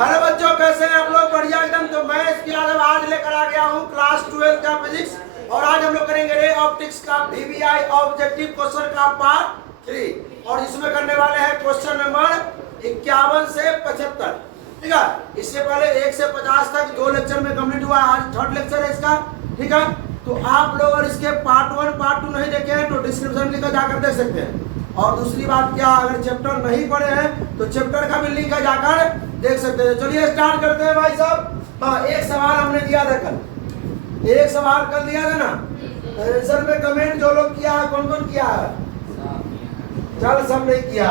Hello बच्चों, कैसे हैं आप लोग? बढ़िया एकदम। तो मैं इसके आज लेकर आ गया हूँ क्लास 12 का फिजिक्स, और आज हम लोग करेंगे रे ऑप्टिक्स का VBI ऑब्जेक्टिव क्वेश्चन का पार्ट 3, और इसमें करने वाले हैं क्वेश्चन नंबर 51 से 75। ठीक है, इससे पहले 1 से 50 तक 2 लेक्चर में कंप्लीट हुआ, आज थर्ड लेक्चर है इसका। ठीक है, तो आप लोग अगर इसके पार्ट 1 पार्ट 2 नहीं देखे हैं तो डिस्क्रिप्शन लिंक जाकर देख सकते हैं। और दूसरी बात क्या, अगर चैप्टर नहीं पढ़े हैं तो चैप्टर का भी लिंक है, जाकर देख सकते हैं। चलिए स्टार्ट करते हैं भाई साहब। हाँ, एक सवाल हमने दिया था कल, एक सवाल कल दिया था ना, आंसर में कमेंट जो लोग किया है, कौन कौन किया है? चल, सब नहीं किया।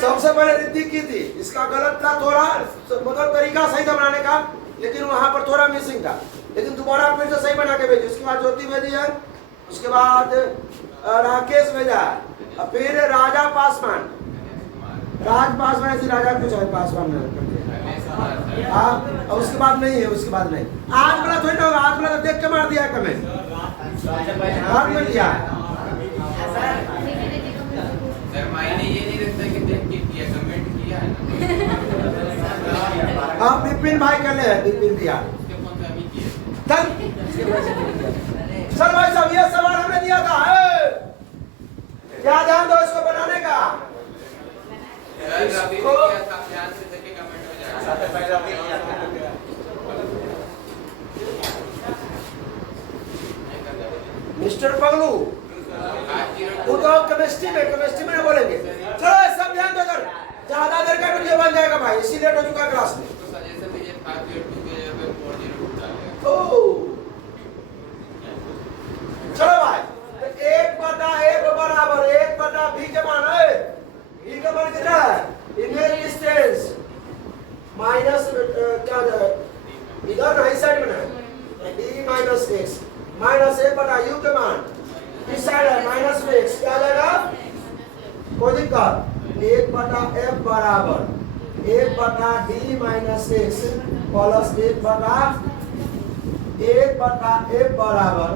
सबसे पहले रिद्धि की थी, इसका गलत था थोड़ा, मतलब तरीका सही था बनाने का, लेकिन वहां पर थोड़ा मिसिंग था, लेकिन दोबारा फिर से सही बना के भेजी। उसके बाद ज्योति भेजी है, उसके बाद राकेश भेजा, और फिर राजा पासवान, राज पासवान, ऐसी राजा कुछ है पासवान में। हाँ, और उसके बाद नहीं है, उसके बाद नहीं। आज वाला थोड़ी ना होगा, आज वाला तो देख के मार दिया है कमेंट, बाद में लिया है। सर मायने ये नहीं रखता कि देख के किया, कमेंट किया है ना। हाँ, विपिन भाई कर ले, विपिन दिया। उसके फोन पे अभी किए। चल भाई साहब, ये सवाल हमने दिया था, क्या ध्यान दो इसको बनाने का। सर अभी भी किया था, ध्यान से देख के कमेंट हो जाएगा। मिस्टर पगलू, वो तो केमिस्ट्री में बोलेंगे। चलो सब ध्यान दो, इधर ज्यादा देर का वीडियो बन जाएगा भाई, इसी लेट हो चुका है क्लास में। तो सजेशन दीजिए 502 के जगह पे 402 डालेगा। ओह, चलो भाई, 1/1 बराबर 1/b के मान है। b का मान कितना है? इमेज डिस्टेंस माइनस क्या है, इधर ना इस साइड में है, d minus x minus 1/u के मान इस साइड है माइनस में x, क्या आ जाएगा? कोई दिक्कत? 1/f बराबर 1/d minus x plus 1/f बराबर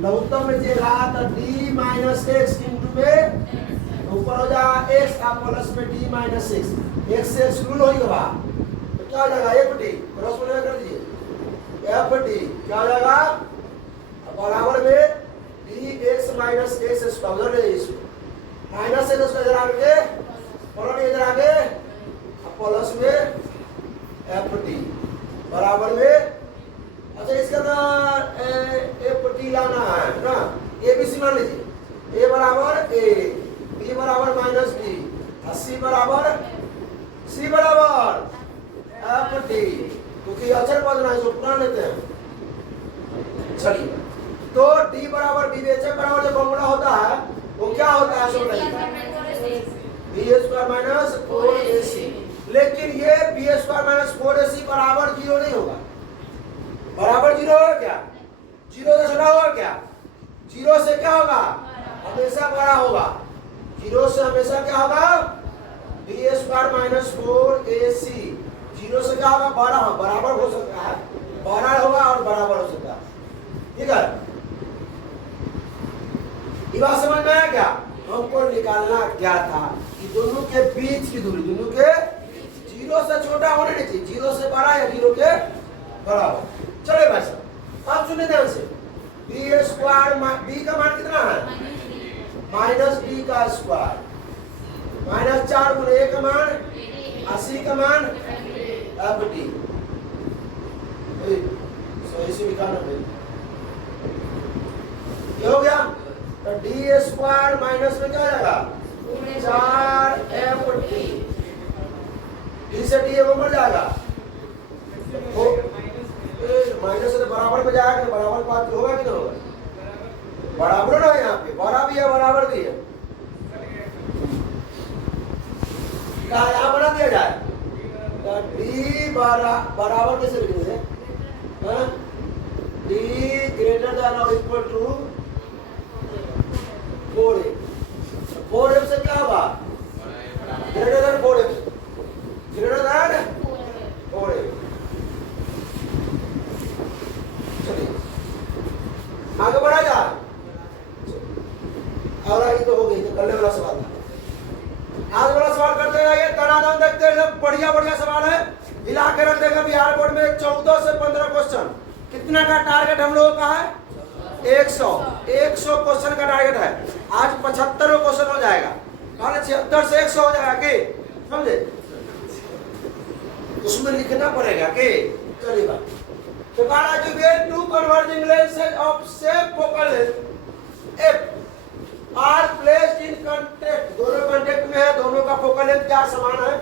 लघुत्तम में जे रहा था d माइनस x इंटू में ऊपर हो जाएगा x और प्लस में d माइनस x, x से एक्सक्लूड हो गया तो क्या हो जाएगा? fd क्रॉस मल्टीप्लाई कर दीजिए, fd क्या हो जाएगा? बराबर में dx माइनस x स्क्वायर ले इसको, माइनस x को इधर आके पलट इधर आके प्लस में fd बराबर में। अच्छा, इसका ना fd लाना है ना, abc मान लीजिए, a बराबर a, b बराबर माइनस b, और c बराबर fd, क्योंकि अचर पद ना इसको पुरान लेते हैं। चलिए, तो d बराबर bhf बराबर जो फॉर्मूला होता है वो क्या होता है? b² माइनस 4ac, लेकिन ये b² माइनस 4ac बराबर 0 नहीं होगा। बराबर 0 होगा क्या? 0 से छोटा होगा क्या? 0 से क्या होगा? हमेशा बड़ा होगा। 0 से हमेशा क्या होगा? b² माइनस 4ac, 0 से क्या होगा? बड़ा, बराबर हो सकता है, बड़ा होगा और बराबर हो सकता है। ठीक है, ये बात समझ में आया क्या? हमको निकालना क्या था कि दोनों के बीच की दूरी, दोनों के 0 से छोटा होने नहीं चाहिए, 0 से बड़ा या 0 के बराबर। चलिए भाई साहब, अब सुनिए ध्यान से, b का मान कितना है? माइनस d का स्क्वायर, माइनस 4 गुणे a का मान 80 का मान fd, सही से निकालना भाई, ये हो गया। तो d² माइनस में क्या हो जाएगा? 4fd, d से d को मर जाएगा, माइनस से बराबर में जाएगा, बराबर बात होगा कि नहीं होगा? बराबर ना, यहाँ पे बड़ा भी है बराबर भी है, क्या यहाँ बना दिया जाए? तो d बराबर कैसे लिखेंगे? d ग्रेटर देन और इक्वल टू 4a, 4f से क्या होगा? Greater than 4f, greater than 4a। चलिए आगे बढ़ा जाए, और ये तो हो गई, तो करने वाला सवाल था। आज वाला सवाल करते हैं, ये तनादन देखते हैं, बढ़िया बढ़िया सवाल है, हिला के रख देगा। बिहार बोर्ड में 14 से 15 क्वेश्चन। कितना का टारगेट हम लोगों का है? 100 क्वेश्चन का टारगेट है। आज 75 क्वेश्चन हो जाएगा, कल 76 से 100 हो जाएगा के, समझे? उसमें लिखना पड़ेगा के। चलिएगा, तो कहा जो two converging lenses of same focal length F are placed in contact, दोनों कांटेक्ट में है, दोनों का फोकल लेंथ क्या समान है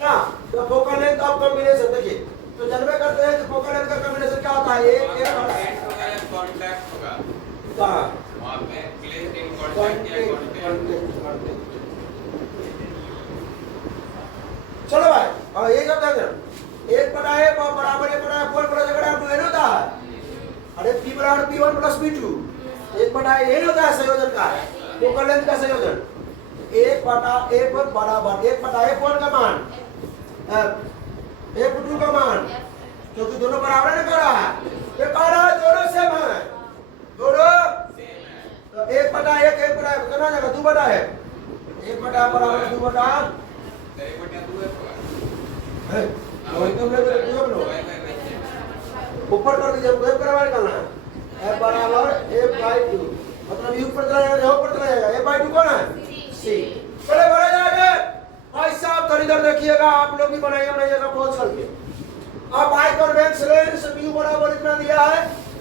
ना? तो फोकल लेंथ ऑफ कॉम्बिनेशन देखिए, तो जनवे करते हैं कि फोकल लेंथ का कॉम्बिनेशन क्या होता है? एक कांटेक्ट होगा कहां? वहां पे प्लेस्ड इन कांटेक्ट या कांटेक्ट। चलो भाई, और ये जब तक एक बटा ए बराबर एक बटा फोर बटा झगड़ा टू एन होता है। अरे पी बराबर p1 प्लस p2, एक बटा एन होता है संयोजन का, फोकल लेंथ का संयोजन। एक बटा ए पर बराबर एक बटा f1 का मान f2 का मान, क्योंकि दोनों बराबर है, कर रहा है, ये कह रहा है दोनों सेम है, दोनों सेम है। एक बटा एक बटा कितना जाएगा? 2 बटा है, एक बटा बराबर 2 बटा 2 है। ऊपर कर दीजिए, वेब करवा निकालना है। f बराबर f/2, मतलब u ऊपर चला जाएगा, ऊपर चला जाएगा। f/2 कौन है? c। चले बढ़े जाएंगे भाई साहब, थोड़ी देर देखिएगा, आप लोग भी बनाइएगा पहुंच करके। अब आई कन्वेक्स लेंस mu बराबर इतना दिया है,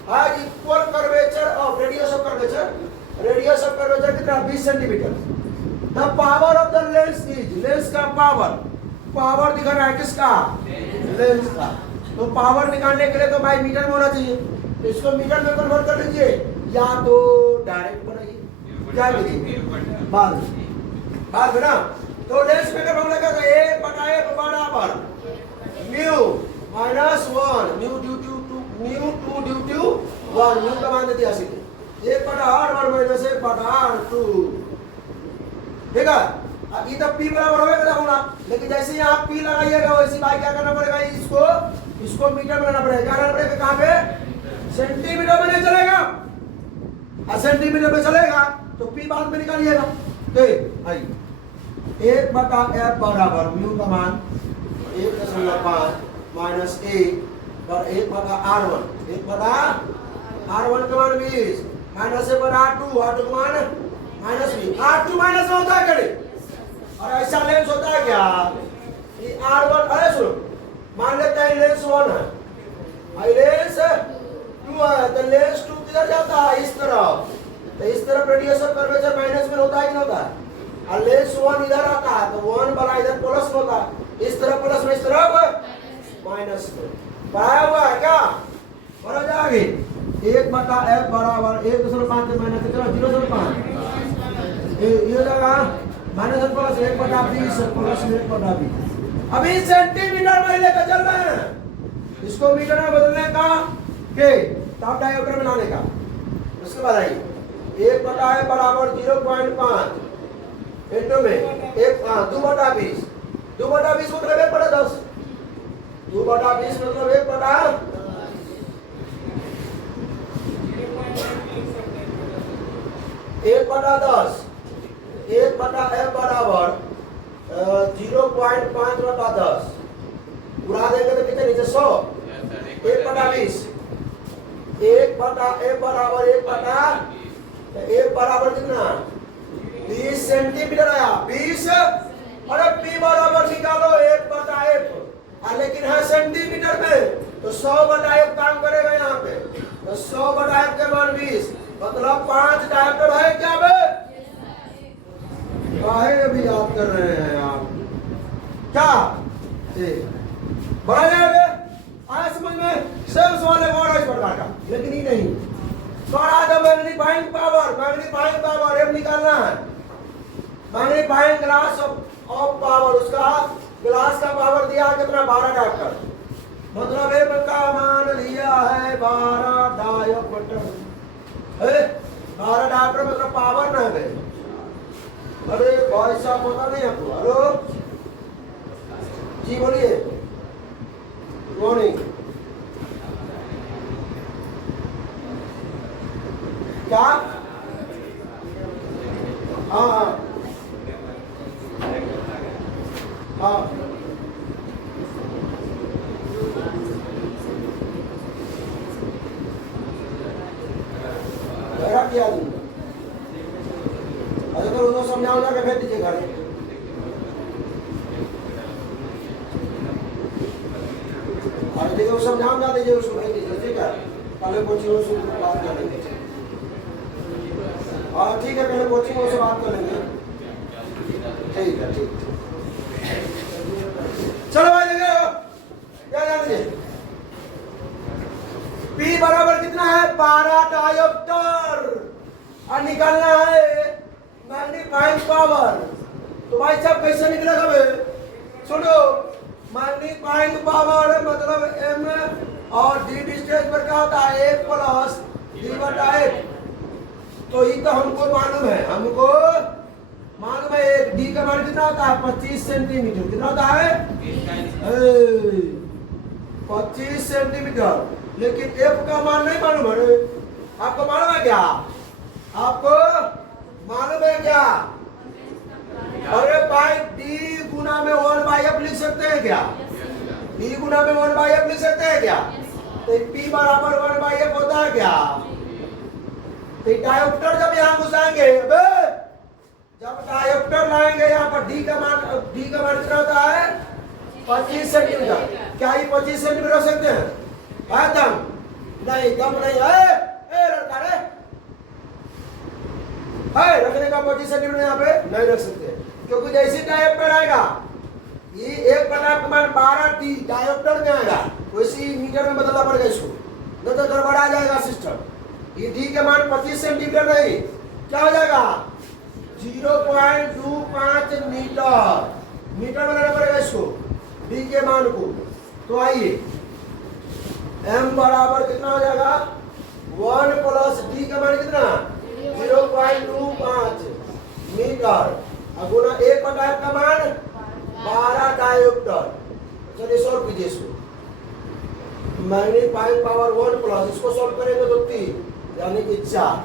आज equal curvature of radius of curvature कितना? 20 centimetre. The power of the lens is, lens का पावर दिखा रहा है किसका? लेंस का। तो पावर निकालने के लिए तो भाई मीटर में होना चाहिए, तो इसको मीटर में कन्वर्ट कर लीजिए, या तो डायरेक्ट बनाइए, क्या लीजिए बाद में ना। तो लेंस में फॉर्मूला क्या है? a बटा f बराबर mu minus 1 mu due to 1, mu का मान दे दिया सीधे 1 बटा r1 माइनस 1 बटा r2, ठीक है। अब ये तो p बराबर होगा, लेकिन जैसे ही आप p लगाइएगा वैसे भाई क्या करना पड़ेगा? इसको मीटर में लाना पड़ेगा। क्या करना पड़ेगा? कहाँ पे? सेंटीमीटर में नहीं चलेगा, और सेंटीमीटर में चलेगा तो p बाद में निकालिएगा। भाई 1 बटा f बराबर म्यू का मान 1.5 माइनस 1 और 1 बटा r1, 1 बटा r1 का मान 20 माइनस 1 बटा r2 का मान माइनस 20। r2 माइनस होता है करे, और ऐसा लेंस होता है क्या? ये r1, अरे सुनो, मान लेते हैं लेंस 1 है, लेंस 2 है, तो लेंस 2 किधर जाता है? इस तरफ। तो इस तरफ रेडियस ऑफ कर्वेचर माइनस में होता है कि नहीं होता है? और लेंस 1 इधर आता है, तो 1 वाला इधर प्लस में होता है, इस तरफ प्लस में, इस तरफ माइनस में। पाया हुआ है क्या? बड़ा जाएगी 1 बटा f बराबर 1.5 माइनस 0.5, ये हो जाएगा माइनस प्लस 1 बटा 20 प्लस 1 बटा 20। अभी सेंटीमीटर में लेकर चल रहे हैं, इसको मीटर में बदलने का के टॉप डायोग्राम बनाने का। उसके बाद आइए 1 बटा f बराबर 0.5 इंटू में 2 बटा 20, 2 बटा 20 मतलब 1 बटा 10, 2 बटा 20 मतलब 1 बटा 1 बटा 10, 1 बटा f बराबर 0.5 बटा 10, उड़ा देंगे तो कितने नीचे 100, 1 बटा 20, 1 बटा f बराबर 1 बटा, तो f बराबर कितना? 20 सेंटीमीटर आया, 20। अरे p बराबर निकालो 1 बटा f, लेकिन है सेंटीमीटर में, तो 100 बटा f काम करेगा यहाँ पे, तो 100 बटा f के मान 20, मतलब 5 डायमीटर है क्या बे? काहे अभी याद कर रहे हैं आप क्या? बड़ा जाएगा आया समझ में? सेम सवाल है और इस प्रकार का, लेकिन ये नहीं बड़ा द मैग्नीफाइंग पावर एम निकालना है। मैग्नीफाइंग ग्लास ऑफ पावर, उसका ग्लास का पावर दिया कितना? 12 डायोप्टर, मतलब एम का मान लिया है 12 डायोप्टर, 12 डायोप्टर मतलब पावर ना है। अरे भाई साहब पता नहीं आपको? हेलो जी बोलिए, मॉर्निंग। क्या? हाँ हाँ हाँ और देखिए वो समझा दीजिए उसको, भेज दीजिए, ठीक है। पहले कोचिंग से बात कर लेंगे। हाँ ठीक है, पहले कोचिंग से बात कर लेंगे। ठीक है, ठीक। चलो भाई देखिए क्या जान लीजिए, P बराबर कितना है 12 डायोप्टर और निकालना है मैग्नीफाइंग पावर। तो भाई साहब कैसे निकलेगा बे? सुनो, मैग्नीफाइंग पावर मतलब m और d डिस्टेंस पर क्या होता है 1 प्लस d/8। तो ये तो हमको मालूम है, हमको मालूम है एक d का मान कितना होता है 25 सेंटीमीटर। कितना होता है 25 सेंटीमीटर। लेकिन f का मान नहीं मालूम है, आपको मालूम है क्या? आपको मालूम है क्या? अरे भाई d गुना में 1/f लिख सकते हैं क्या? d गुना में 1/f लिख सकते हैं क्या? तो p बराबर 1/f होता है क्या? तो डायोप्टर जब यहाँ घुसाएंगे, जब डायोप्टर लाएंगे यहाँ पर d का मान कितना होता है 25 सेंटीमीटर। क्या ये 25 सेंटीमीटर रख सकते हैं? दम नहीं, दम नहीं है लड़का रे, रखने का 25 सेंटीमीटर यहाँ पे नहीं रख सकते, क्योंकि जैसे डायोप्टर आएगा ये एक पदार्थ का मान 12t डायोप्टर में आएगा, वैसे ही मीटर में बदलना पड़ेगा इसको, नहीं तो गड़बड़ा जाएगा सिस्टम। ये d के मान 25 सेंटीमीटर नहीं, क्या हो जाएगा 0.25 मीटर बनाना पड़ेगा इसको d के मान को। तो आइए m बराबर कितना हो जाएगा 1 प्लस d का मान कितना 0.25 मीटर और गुना 1/f का मान 12 डायोप्टर। चलिए सॉल्व कीजिए इसको। मैग्नीफाइंग पावर 1 प्लस, इसको सॉल्व करेंगे तो 3 यानी कि 4।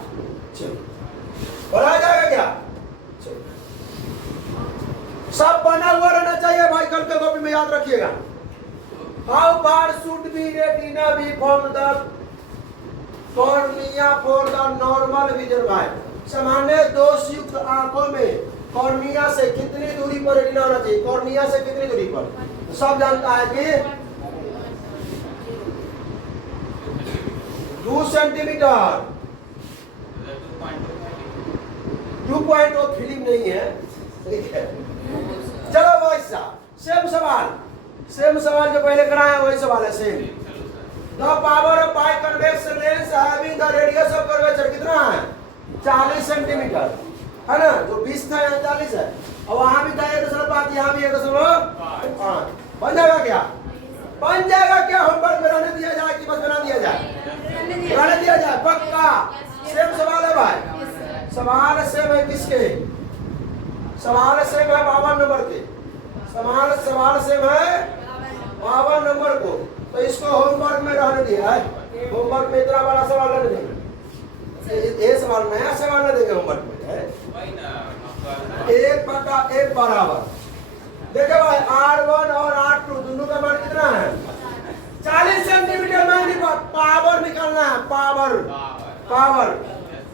चलिए बना जाएगा क्या? चलिए सब बना हुआ रहना चाहिए भाई, कल के कॉपी में याद रखिएगा। How far should be retina be from the cornea for the normal vision भाई? सामान्य दोषयुक्त आंखों में कॉर्निया से कितनी दूरी पर रेटिना होना चाहिए? कॉर्निया से कितनी दूरी पर? तो सब जानता है कि 2 सेंटीमीटर। 2.0 फिल्म नहीं है, ठीक है। चलो भाई साहब सेम सवाल जो पहले कराया वही सवाल है same. The power of by convex lens having the radius of curvature कितना है 40 सेंटीमीटर है ना, जो 20 था यहाँ 40 है, और वहां भी था 1.5, यहाँ भी 1.5। बन जाएगा क्या? बन जाएगा क्या? होमवर्क में रहने दिया जाए कि बस बना दिया जाए? रहने दिया जाए पक्का। सेम सवाल है भाई, सवाल सेम है किसके? सवाल सेम है 52 नंबर के, सवाल सेम है 52 नंबर को। तो इसको होमवर्क में रहने दिया है, होमवर्क में इतना बड़ा सवाल नहीं देंगे, ये सवाल नया सवाल नहीं देंगे होमवर्क में है। 1/f बराबर देखो भाई R1 और R2 दोनों का मान कितना है 40 सेंटीमीटर में पावर निकालना है,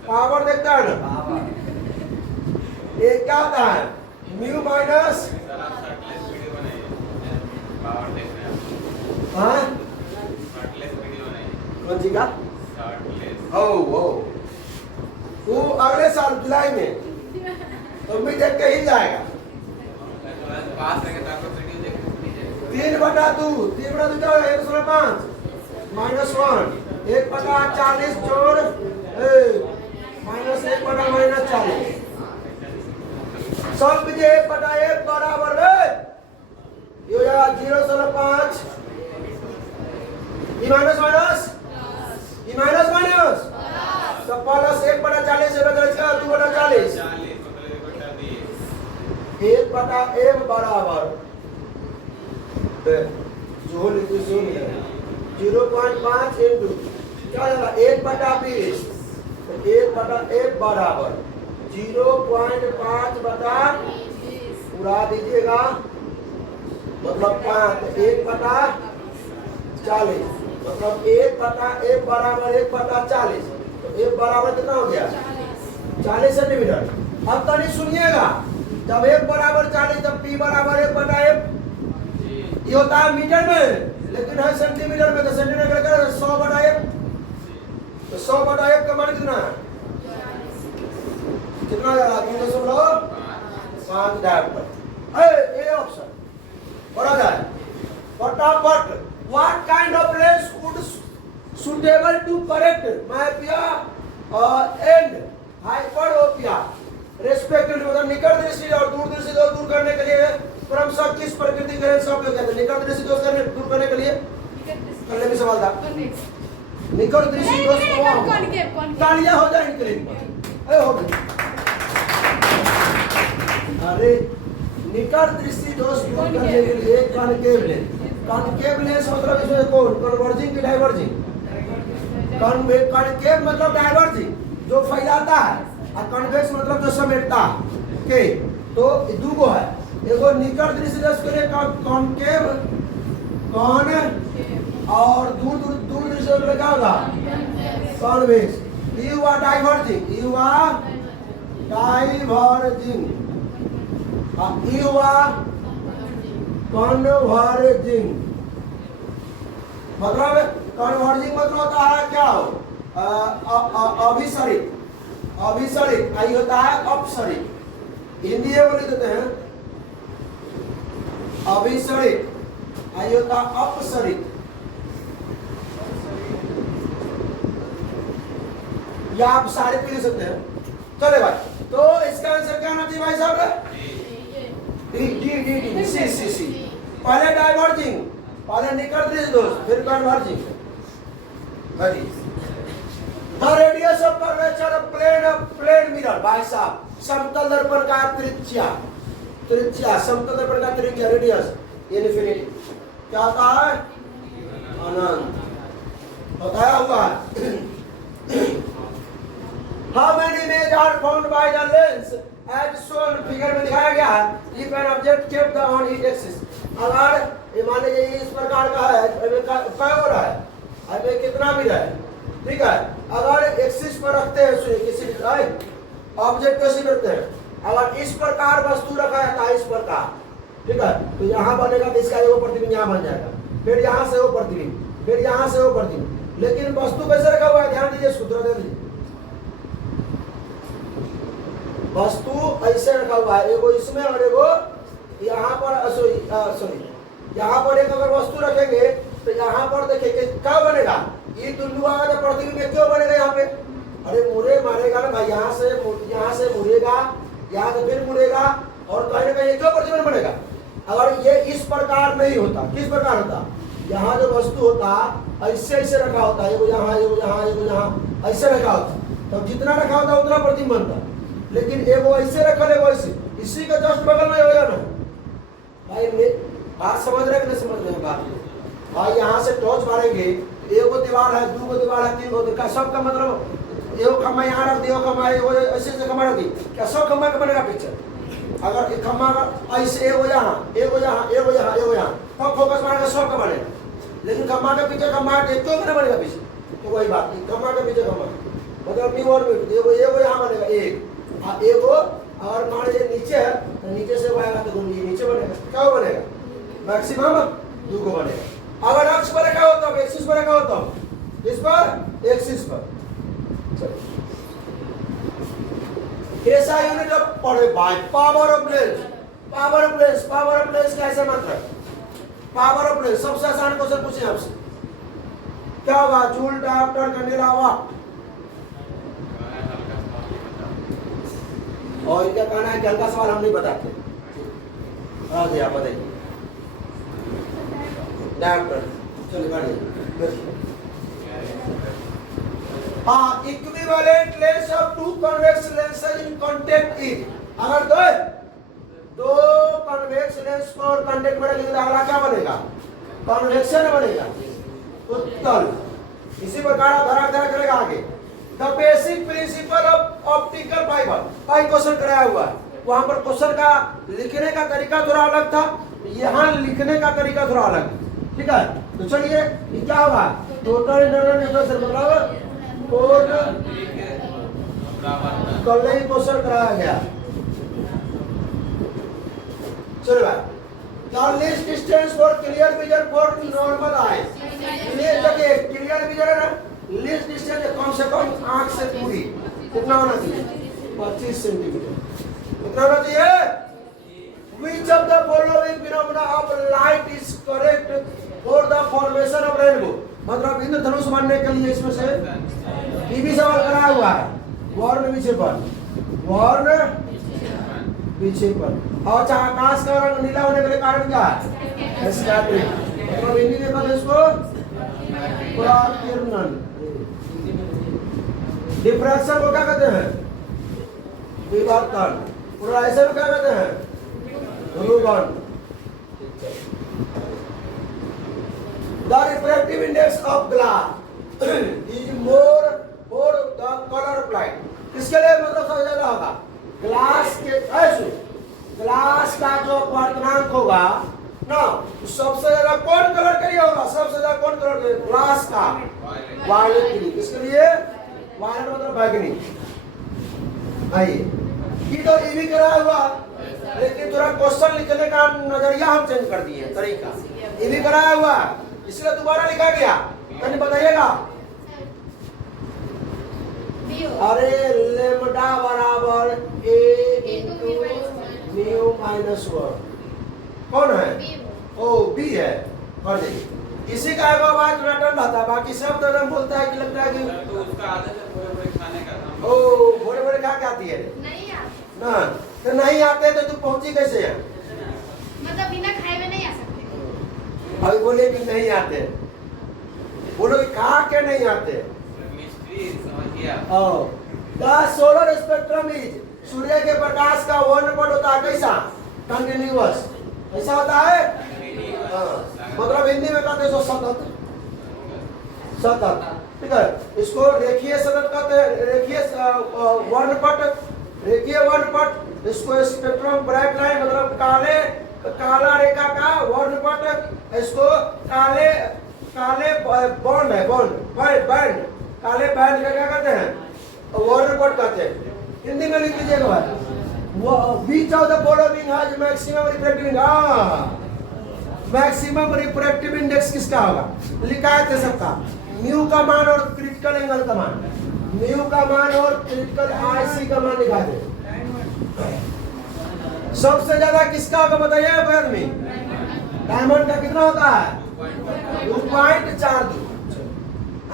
पावर देखता है ना, ये क्या होता है म्यू माइनस कौन सी का वो अगले साल जुलाई में तो भी देख के ही जाएगा। 3/2 क्या होगा 1/5 -1 1/40 जोड़ -1/-40 सब कीजिए 1/1 बराबर ये हो जाएगा 0.5 माइनस तो प्लस 1/40 से बचेगा 2/40 1/f बराबर जो लिखिए 0.5 इंटू क्या होगा 1/20 तो 1/f बराबर 0.5 उड़ा दीजिएगा मतलब 5 1/40 मतलब 1/f बराबर 1/40 तो f बराबर कितना हो गया 40 सेंटीमीटर। अब तनी सुनिएगा, जब f बराबर 40 तब p बराबर 1/f ये होता है मीटर में, लेकिन है सेंटीमीटर में, तो सेंटीमीटर का 100/1, तो 100/1 का मान कितना है? कितना जाएगा? 2.5 डायमीटर। ए ऑप्शन पढ़ा जाए फटाफट। What kind of lens would suitable to correct myopia and hyperopia respectively, मतलब निकट दृष्टि और दूर दृष्टि दोष दूर करने के लिए क्रमशः किस प्रकृति के लेंस का उपयोग करते हैं? निकट दृष्टि दोष दूर करने के लिए कल भी सवाल था। निकट दृष्टि दोष तालियां हो जाए इनके लिए। हो गई। अरे निकट दृष्टि दोष दूर करने के लिए कॉनकेव लेंस। कॉनकेव लेंस मतलब इसमें कौन? कन्वर्जिंग की डाइवर्जिंग? कॉनकेव मतलब डाइवर्जिंग जो फैलाता है, और कॉन्वेक्स मतलब जो समेटता है। के तो दो गो है, एगो निकट दृष्टि दोष के लिए कॉनकेव कौन और दूर दृष्टि दोष के लिए क्या होगा? Convex. You are diverging, you are diverging, you are converging. मतलब कन्वर्जिंग मतलब होता है क्या हो? अभिसरित, अभिसरित आई होता है अपसरित। हिंदी में बोल देते हैं अभिसरित, आई होता है अपसरित। या आप सारे भी ले सकते हैं। चले भाई, तो इसका आंसर क्या होना चाहिए भाई साहब? D D D D C C C. पहले डाइवर्जिंग, पहले निकट दृष्टि दोष, फिर converging. Very The radius of curvature of plane mirror, भाई साहब, समतल दर्पण का त्रिज्या, समतल दर्पण का त्रिज्या रेडियस इनफिनिटी क्या होता है? अनंत। बताया हुआ है। How many images are found by the lens as shown figure में दिखाया गया है? If an object kept on its axis, अगर मान लीजिए इस प्रकार का है, क्या हो रहा है? अभी कितना भी है, ठीक है। अगर एक्सिस पर रखते हैं किसी ऑब्जेक्ट कैसे करते हैं? अगर इस प्रकार वस्तु रखा जाता है, इस प्रकार, ठीक है, तो यहाँ बनेगा तो इसका वो प्रतिबिंब यहाँ बन जाएगा, फिर यहाँ से वो प्रतिबिंब, फिर यहाँ से वो प्रतिबिंब। लेकिन वस्तु कैसे रखा हुआ है? ध्यान दीजिए, सूत्र दे दीजिए। वस्तु ऐसे रखा हुआ है, एगो इसमें और एगो यहाँ पर, सॉरी यहाँ पर एक अगर वस्तु रखेंगे तो यहाँ पर देखेंगे क्या बनेगा? ये दुल्लू आएगा तो प्रतिबिंब क्यों बनेगा यहाँ पे? अरे मुड़े मारेगा ना भाई, यहाँ से मुड़ेगा, यहाँ से फिर मुड़ेगा, और कहीं ना कहीं क्यों प्रतिबिंब बनेगा? अगर ये इस प्रकार नहीं होता, किस प्रकार होता? यहाँ जो वस्तु होता ऐसे ऐसे रखा होता है, एगो यहाँ एगो यहाँ एगो यहाँ ऐसे रखा होता, तो जितना रखा होता उतना प्रतिबिंब बनता। लेकिन एगो ऐसे रखा, एगो ऐसे, इसी का जस्ट बगल में होगा ना भाई। बात समझ रहे कि नहीं समझ रहे बात? और यहाँ से टॉर्च मारेंगे, एगो दीवार है, दो दीवार है, तीन का सबका मतलब एगो खम्मा यहाँ रख दिया, खम्मा ऐसे खम्मा रख दी, क्या सब खम्मा का बनेगा पिक्चर? अगर एक खम्मा का ऐसे एगो यहाँ एगो यहाँ एगो यहाँ एगो यहाँ, तब फोकस मारेगा सब का बनेगा। लेकिन खम्मा के पीछे खम्मा एक तो बनेगा पीछे, तो वही बात नहीं, खम्मा के पीछे खम्मा मतलब एगो यहाँ बनेगा एक, एगो और मान लीजिए नीचे है तो नीचे से आएगा तो नीचे बनेगा, क्या बनेगा? मैक्सिमम दो को बनेगा। अगर अक्ष पर रखा होता, एक्सिस पर रखा होता, इस पर एक्सिस पर। ऐसा यूनिट ऑफ पढ़े भाई, power of lens. Power of lens, power of lens कैसे मतलब? पावर ऑफ लेंस सबसे आसान क्वेश्चन पूछे आपसे, क्या होगा? जूल डायप्टर कैंडेला वाट। और इनका कहना है कि हल्का सवाल हम नहीं बताते। आप बताइए डायप्टर। चलिए बढ़िए। हाँ, equivalent lens of two convex lenses in contact is. अगर दो कन्वेक्स लेंस को कांटेक्ट में रखेंगे तो अगला क्या बनेगा? कन्वेक्शन बनेगा, उत्तल। इसी प्रकार धरा चलेगा आगे। The basic principle of optical fibre, कई क्वेश्चन कराया हुआ है, वहां पर क्वेश्चन का लिखने का तरीका थोड़ा अलग था, यहाँ लिखने का तरीका थोड़ा अलग, ठीक है। तो चलिए ये क्या होगा? टोटल इंटरनल डिफरेंस मतलब कल ही क्वेश्चन कराया गया। चलो भाई, the least distance for clear vision for normal eye. ये देखिए क्लियर विजन है ना, लीस्ट डिस्टेंस कम से कम आंख से दूरी कितना होना चाहिए? 25 सेंटीमीटर। कितना होना चाहिए? Which of the following phenomena of light is correct for the formation of rainbow? मतलब इंद्रधनुष बनने के लिए इसमें से टीवी सवाल करा हुआ है। वर्ण विक्षेपण, वर्ण विक्षेपण। और चाहे आकाश का रंग नीला होने के लिए कारण क्या है? स्कैटरिंग। मतलब हिंदी में कहते हैं इसको पराकिरणन। डिफ्रैक्शन को क्या कहते हैं? विवर्तन। पोलराइजेशन को क्या कहते हैं? ध्रुवण। The refractive index of glass is more for the color of light. किसके लिए मतलब सबसे ज्यादा होगा? ग्लास के ऐसे ग्लास का जो वर्तनांक होगा ना, सबसे ज्यादा कौन कलर के लिए होगा? सबसे ज्यादा कौन कलर के? ग्लास का वायलेट के लिए। किसके लिए? वायलेट मतलब बैगनी। आइए ये तो ये भी करा हुआ, लेकिन थोड़ा क्वेश्चन लिखने का नजरिया हम चेंज कर दिए, तरीका। ये भी कराया हुआ इसलिए दोबारा लिखा गया। कहीं बताइएगा। अरे लेमडा बराबर a into म्यू माइनस 1 कौन है? ओ बी है। और देखिए इसी का आवाज थोड़ा टन रहता है, बाकी सब तो एकदम बोलता है कि लगता है कि तो उसका आदत है भोरे भोरे खाने का। ओ भोरे भोरे खा के आती है ना, तो नहीं आते तो तू पहुंची कैसे है? मतलब बिना खाए हुए नहीं आ सकते। अभी बोले कि नहीं आते, बोलो कि खा के नहीं आते। मिस्ट्री समझिए। द सोलर स्पेक्ट्रम इज, सूर्य के प्रकाश का वर्णपट होता है कैसा? कंटिन्यूअस। ऐसा होता है। मतलब हिंदी में कहते हैं सो सतत, सतत। ठीक है, इसको रेखीय सतत कहते हैं, रेखीय वर्णपट, रेखीय वर्णपट। इसको स्पेक्ट्रम ब्राइट लाइन मतलब काले काला रेखा का वर्णपट। इसको काले काले बॉन्ड है, बॉन्ड बैंड, काले बैंड का क्या कहते हैं? वर्णपट कहते हैं। हिंदी में लिख लीजिएगा भाई। Which of the following has maximum refractive index? Maximum refractive index किसका होगा? लिखा है सबका, म्यू का मान और क्रिटिकल एंगल का मान। म्यू का मान और क्रिटिकल आईसी का मान लिखा दे। सबसे ज्यादा किसका होगा बताइए पैर में? डायमंड का कितना होता है? 2.42।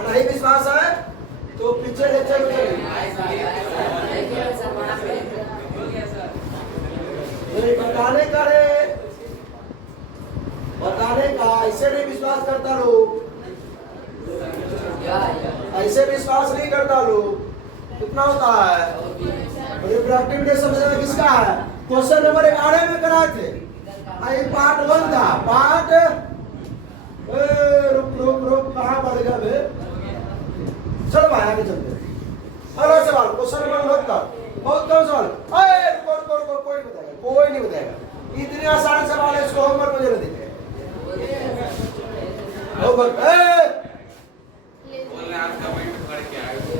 नहीं विश्वास है तो पीछे लेक्चर में बताने का रे, बताने का। ऐसे नहीं विश्वास करता लोग, ऐसे विश्वास नहीं करता लोग। कितना होता है रिफ्रैक्टिव इंडेक्स? सबसे ज्यादा किसका है? क्वेश्चन नंबर 11 में कराए थे। आई पार्ट 1 था। पार्ट रुक रुक रुक कहाँ बढ़ गया बे? चलो भाई आगे चलते हैं। अगला सवाल क्वेश्चन नंबर 69। बहुत कम सवाल। कोई नहीं बताएगा, कोई नहीं बताएगा। इतने आसान सवाल है, इसको होमवर्क मुझे नहीं देंगे।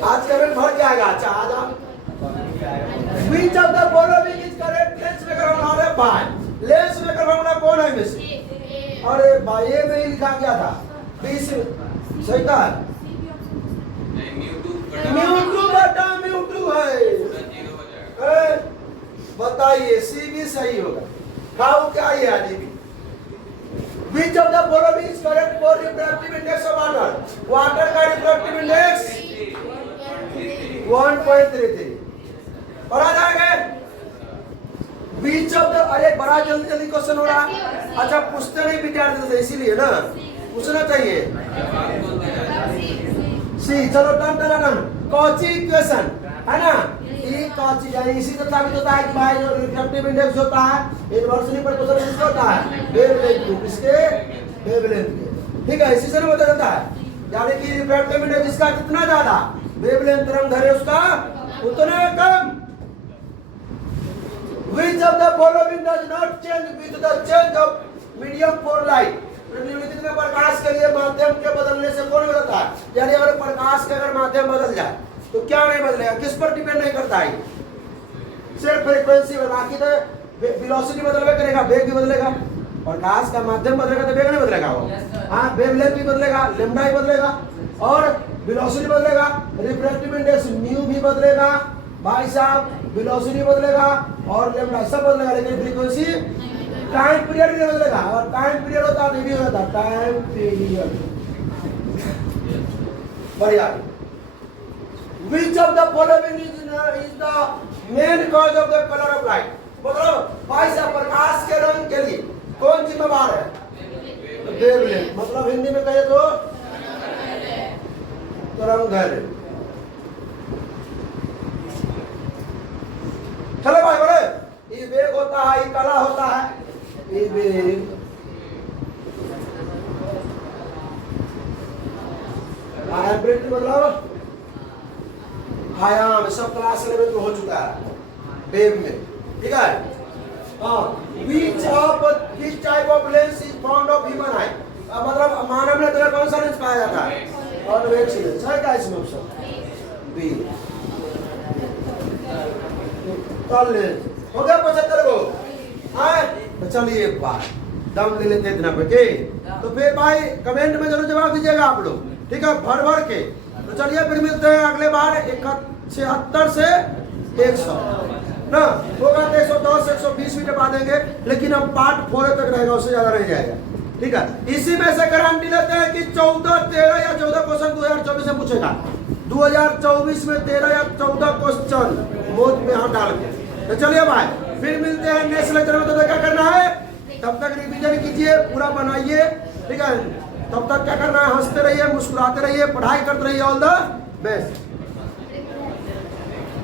आज का मिनट भर जाएगा। अच्छा आज आप which of the following is correct lens maker हमारे भाई। लेंस मेकर हमारा कौन है में से? अरे भाई ये में ही लिखा गया था 20 सही था। म्यू बटा म्यू टू है। बताइए सी भी सही होगा। खाओ क्या ये आदमी? Which of the following is correct for refractive index of water? Water का refractive index 1.33। पढ़ा जाएगा। Which of the, अरे बड़ा जल्दी जल्दी क्वेश्चन हो रहा है। अच्छा पूछते नहीं विद्यार्थी से, इसीलिए ना पूछना चाहिए। सी चलो टन टन टन। कॉची इक्वेशन है ना, ये कॉची यानी इसी से साबित होता है कि भाई जो रिफ्रैक्टिव इंडेक्स होता है इनवर्सली प्रोपोर्शनल किसका होता है? वेवलेंथ के। किसके? वेवलेंथ के। ठीक है, इसी से पता चलता है। यानी कि रिफ्रैक्टिव इंडेक्स जिसका जितना ज्यादा वेवलेंथ तरंगदैर्घ्य उसका उतना कम। Which of the following does not change with the change of medium for light? निम्नलिखित में प्रकाश के लिए माध्यम के बदलने से कौन बदलता है? यानी अगर प्रकाश का अगर माध्यम बदल जाए तो क्या नहीं बदलेगा? किस पर डिपेंड नहीं करता है? सिर्फ फ्रीक्वेंसी पर। बाकी तो वेलोसिटी बदलवे करेगा, वेग भी बदलेगा। प्रकाश का माध्यम बदलेगा तो वेग नहीं बदलेगा वो। हाँ, वेवलेंथ भी बदलेगा, लैम्डा भी बदलेगा और वेलोसिटी बदलेगा, रिफ्रैक्टिव इंडेक्स म्यू भी बदलेगा भाई साहब, वेलोसिटी बदलेगा और लैम्डा सब बदलेगा, लेकिन फ्रीक्वेंसी टाइम पीरियड भी बदलेगा। और टाइम पीरियड होता है, भी होता है टाइम पीरियड। बढ़िया। Which of the following is the main cause of the color of light? मतलब भाई साहब प्रकाश के रंग के लिए कौन जिम्मेदार है? वेवलेंथ। मतलब हिंदी में कहे तो तरंगदैर्घ्य। चलो भाई बोले, ये वेग होता है, ये कला होता है, ये वेग एम्पलीट्यूड मतलब आयाम, सब क्लास लेवल पे हो चुका है वेव में, ठीक है। हाँ, which type of lens is found of human eye? मतलब मानव नेत्र कौन सा लेंस पाया जाता है? कॉन्वेक्स लेंस है क्या इसमें ऑप्शन? बी। तल लेंस हो गया 75 को। हाँ, तो चलिए एक बार दम ले लेते इतना पे के, तो फिर भाई कमेंट में जरूर जवाब दीजिएगा आप लोग, ठीक है, भर के। तो चलिए फिर मिलते हैं अगले बार 76 से 100 ना होगा, 110 120 मिनट पा देंगे, लेकिन अब पार्ट 4 तक रहेगा, उससे ज्यादा नहीं जाएगा, ठीक है। इसी में से गारंटी लेते हैं कि 14, 13 या 14 क्वेश्चन 2024 में पूछेगा। 2024 में 13 या 14 क्वेश्चन मोद में हम डाल के। तो चलिए भाई फिर मिलते हैं नेक्स्ट लेक्चर में। तो क्या करना है, तब तक रिवीजन कीजिए, पूरा बनाइए, ठीक है। तब तक क्या करना है, हंसते रहिए, मुस्कुराते रहिए, पढ़ाई करते रहिए। All the best.